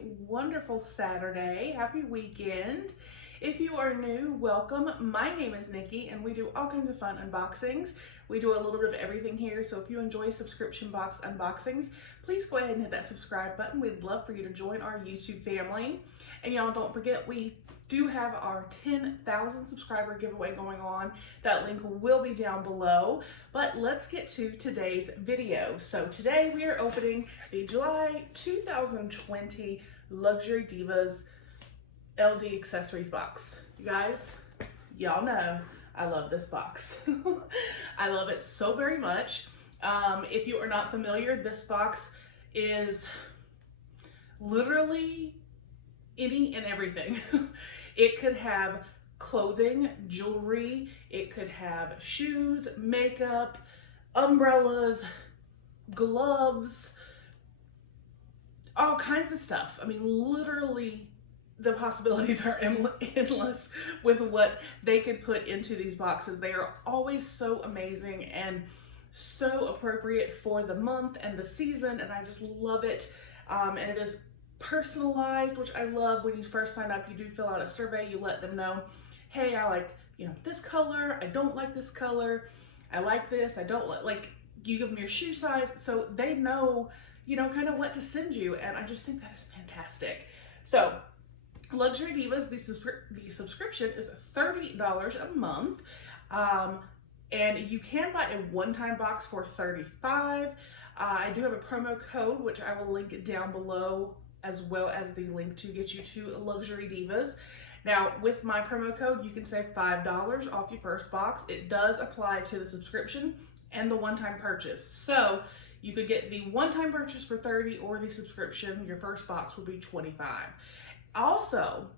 Wonderful Saturday. Happy weekend. If you are new, welcome. My name is Nikki and we do all kinds of fun unboxings. We do a little bit of everything here, so if you enjoy subscription box unboxings, please go ahead and hit that subscribe button. We'd love for you to join our YouTube family. And y'all don't forget, we do have our 10,000 subscriber giveaway going on. That link will be down below. But let's get to today's video. So today we are opening the July 2020 Luxury Divas LD accessories box. You guys, y'all know I love this box. I love it so very much. If you are not familiar, this box is literally any and everything. It could have clothing, jewelry, it could have shoes, makeup, umbrellas, gloves, all kinds of stuff. I mean, literally the possibilities are endless with what they could put into these boxes. They are always so amazing and so appropriate for the month and the season, and I just love it. And it is personalized, which I love. When you first sign up, you do fill out a survey. You let them know, hey, I like, this color, I don't like this color, I like this, I don't like, you give them your shoe size, so they know, kind of what to send you, and I just think that is fantastic. So Luxury Divas, the subscription is $30 a month, and you can buy a one-time box for $35. I do have a promo code, which I will link down below, as well as the link to get you to Luxury Divas. Now, with my promo code, you can save $5 off your first box. It does apply to the subscription and the one-time purchase. So you could get the one-time purchase for $30 or the subscription. Your first box will be $25. Also,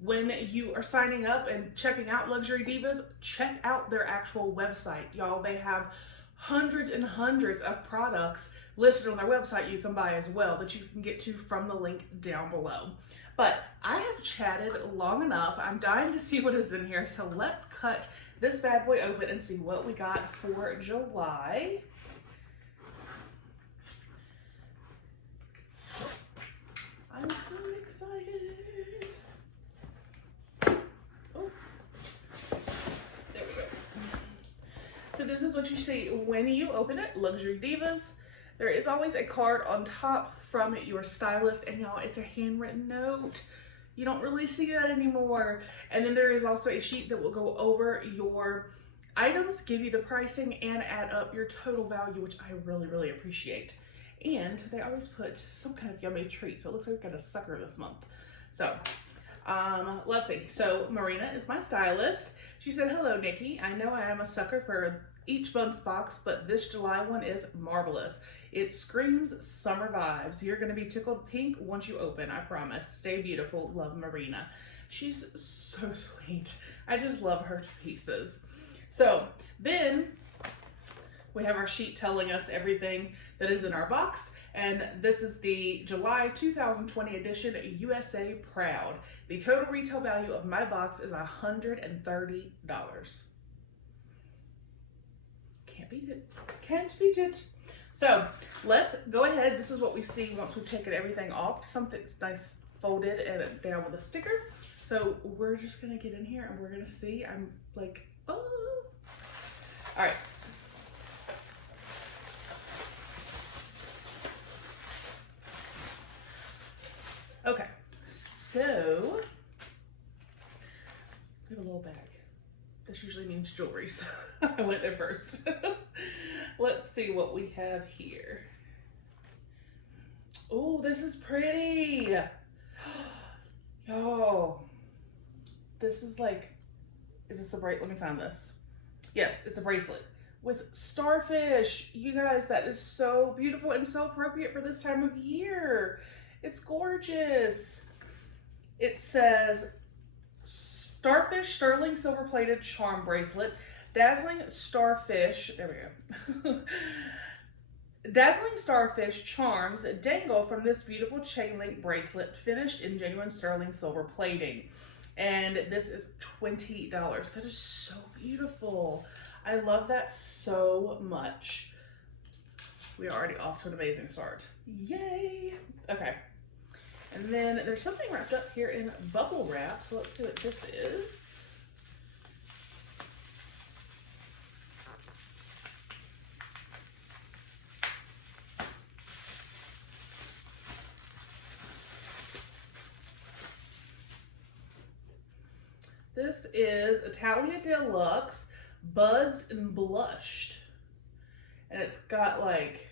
when you are signing up and checking out Luxury Divas, check out their actual website. Y'all, they have hundreds and hundreds of products listed on their website you can buy as well that you can get to from the link down below. But I have chatted long enough. I'm dying to see what is in here. So let's cut this bad boy open and see what we got for July. I'm so excited. Oh, there we go. So this is what you see when you open it, Luxury Divas. There is always a card on top from your stylist, and y'all, it's a handwritten note. You don't really see that anymore. And then there is also a sheet that will go over your items, give you the pricing, and add up your total value, which I really, really appreciate. And they always put some kind of yummy treat, so it looks like we got a sucker this month. So, let's see. So Marina is my stylist. She said, hello, Nikki. I know I am a sucker for each month's box, but this July one is marvelous. It screams summer vibes. You're gonna be tickled pink once you open, I promise. Stay beautiful, love, Marina. She's so sweet. I just love her to pieces. So then we have our sheet telling us everything that is in our box, and this is the July 2020 edition, USA Proud. The total retail value of my box is $130. Can't beat it. Can't beat it. So let's go ahead. This is what we see once we've taken everything off. Something's nice folded and down with a sticker. So we're just gonna get in here and we're gonna see. I'm like, oh. All right. Okay, so we have a little bag. This usually means jewelry, so I went there first. Let's see what we have here. Oh, this is pretty. Y'all, this is like, is this a bracelet? Let me find this. Yes, it's a bracelet with starfish. You guys, that is so beautiful and so appropriate for this time of year. It's gorgeous. It says Starfish Sterling Silver Plated Charm Bracelet. Dazzling Starfish, there we go. Dazzling Starfish charms dangle from this beautiful chain link bracelet finished in genuine sterling silver plating. And this is $20. That is so beautiful. I love that so much. We are already off to an amazing start. Yay! Okay. And then there's something wrapped up here in bubble wrap. So let's see what this is. This is Italia Deluxe Buzzed and Blushed. And it's got like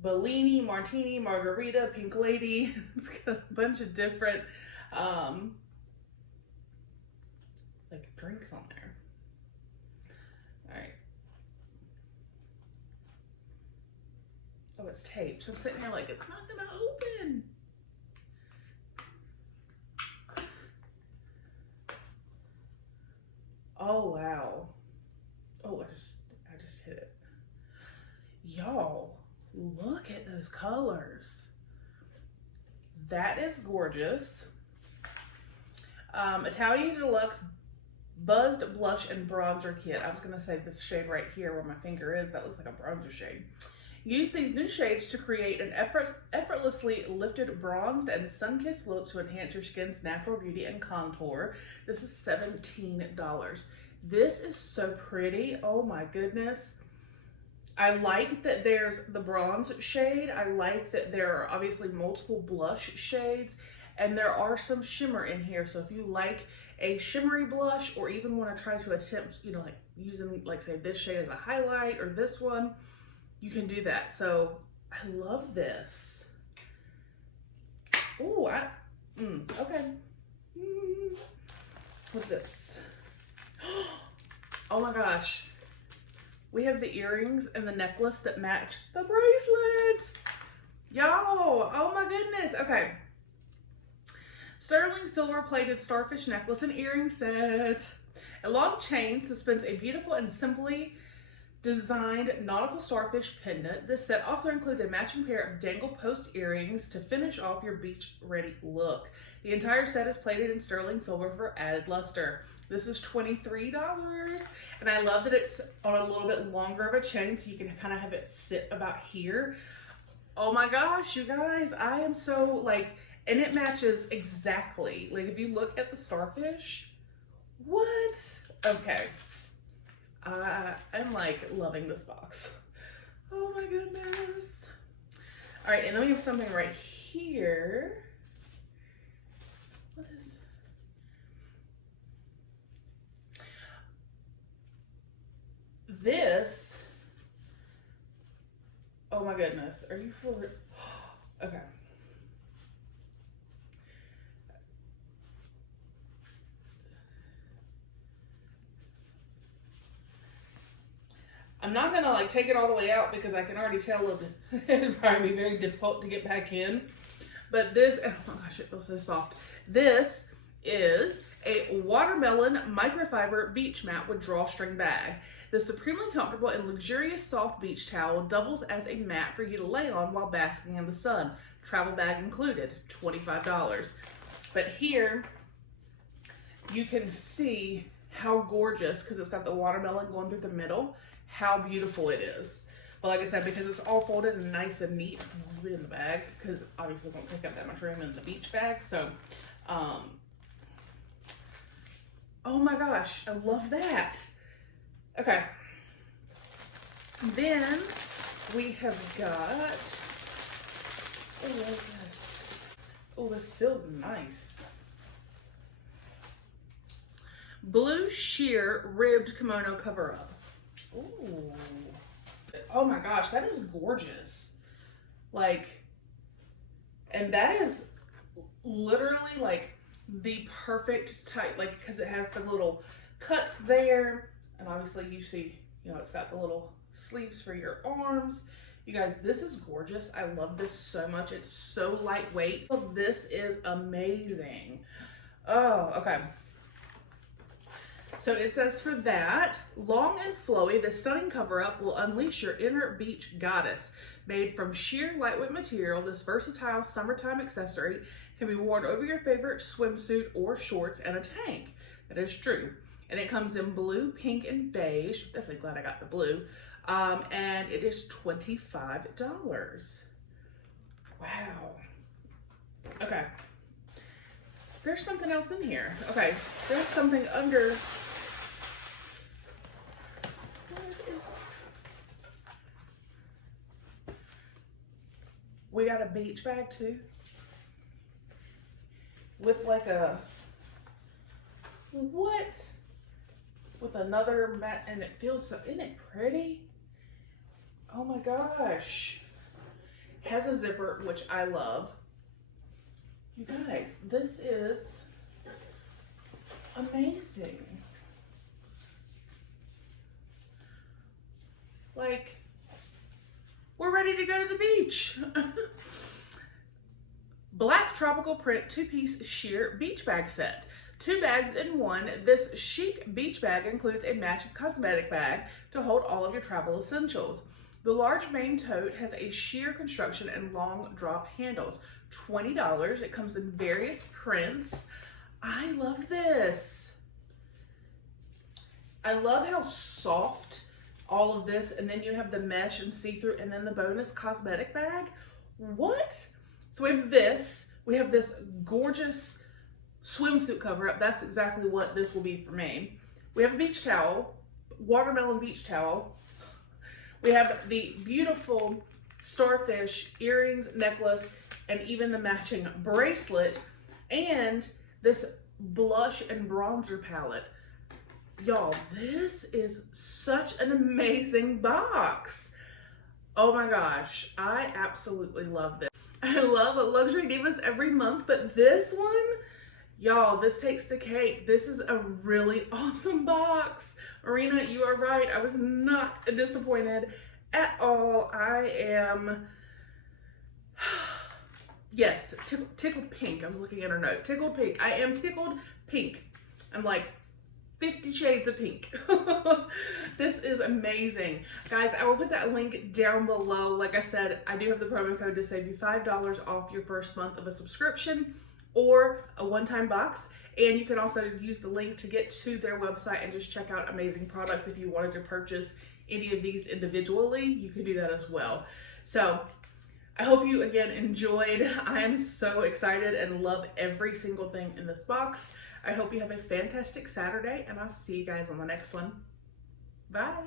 Bellini, Martini, Margarita, Pink Lady. It's got a bunch of different like drinks on there. All right. Oh, it's taped. So I'm sitting here like, it's not gonna open. Oh, wow. Oh, I just hit it. Y'all, look at those colors. That is gorgeous. Italian Deluxe Buzzed Blush and Bronzer Kit. I was gonna say this shade right here where my finger is, that looks like a bronzer shade. Use these new shades to create an effortlessly lifted, bronzed, and sun-kissed look to enhance your skin's natural beauty and contour. This is $17. This is so pretty. Oh my goodness. I like that there's the bronze shade. I like that there are obviously multiple blush shades, and there are some shimmer in here. So if you like a shimmery blush, or even want to try to attempt, you know, like using, like say this shade as a highlight, or this one, you can do that. So I love this. Oh, okay. What's this? Oh my gosh. We have the earrings and the necklace that match the bracelet. Y'all, oh my goodness. Okay. Sterling silver plated starfish necklace and earring set. A long chain suspends a beautiful and simply designed nautical starfish pendant. This set also includes a matching pair of dangle post earrings to finish off your beach ready look. The entire set is plated in sterling silver for added luster. This is $23, and I love that it's on a little bit longer of a chain, so you can kind of have it sit about here. Oh my gosh, you guys, I am so like, and it matches exactly. Like if you look at the starfish, what? Okay. I'm like loving this box. Oh my goodness. All right, and then we have something right here. What is? This. Oh my goodness. Are you for? Okay. I'm not gonna like take it all the way out because I can already tell it'd probably be very difficult to get back in. But this, oh my gosh, it feels so soft. This is a watermelon microfiber beach mat with drawstring bag. The supremely comfortable and luxurious soft beach towel doubles as a mat for you to lay on while basking in the sun. Travel bag included, $25. But here you can see how gorgeous, because it's got the watermelon going through the middle, how beautiful it is. But like I said, because it's all folded and nice and neat, I'll leave it in the bag because obviously it won't take up that much room in the beach bag. So, oh my gosh, I love that. Okay. Then we have got, oh, what is this? Oh, this feels nice. Blue sheer ribbed kimono cover up. Ooh. Oh my gosh, that is gorgeous. Like, and that is literally like the perfect type, like, because it has the little cuts there, and obviously you see, you know, it's got the little sleeves for your arms. You guys, this is gorgeous. I love this so much. It's so lightweight. This is amazing. Oh, okay. So it says for that, long and flowy, this stunning cover-up will unleash your inner beach goddess. Made from sheer lightweight material, this versatile summertime accessory can be worn over your favorite swimsuit or shorts and a tank. That is true. And it comes in blue, pink, and beige. Definitely glad I got the blue. And it is $25. Wow. Okay. There's something else in here. Okay, there's something under. What is... We got a beach bag too. With like a, what? With another mat, and it feels so, isn't it pretty? Oh my gosh. Has a zipper, which I love. You guys, this is amazing. Like, we're ready to go to the beach. Black tropical print 2-piece sheer beach bag set. 2 bags in one. This chic beach bag includes a matching cosmetic bag to hold all of your travel essentials. The large main tote has a sheer construction and long drop handles. $20. It comes in various prints. I love this. I love how soft all of this, and then you have the mesh and see-through, and then the bonus cosmetic bag. What? So we have this. We have this gorgeous swimsuit cover up. That's exactly what this will be for me. We have a beach towel, watermelon beach towel. We have the beautiful starfish earrings, necklace, and even the matching bracelet, and this blush and bronzer palette. Y'all, this is such an amazing box. Oh my gosh, I absolutely love this. I love a Luxury Divas every month, but this one, y'all, this takes the cake. This is a really awesome box. Marina, you are right. I was not disappointed at all. I am, yes, tickled pink. I was looking at her note. Tickled pink. I am tickled pink. I'm like 50 shades of pink. This is amazing. Guys, I will put that link down below. Like I said, I do have the promo code to save you $5 off your first month of a subscription or a one-time box. And you can also use the link to get to their website and just check out amazing products. If you wanted to purchase any of these individually, you can do that as well. So I hope you again enjoyed. I am so excited and love every single thing in this box. I hope you have a fantastic Saturday, and I'll see you guys on the next one. Bye.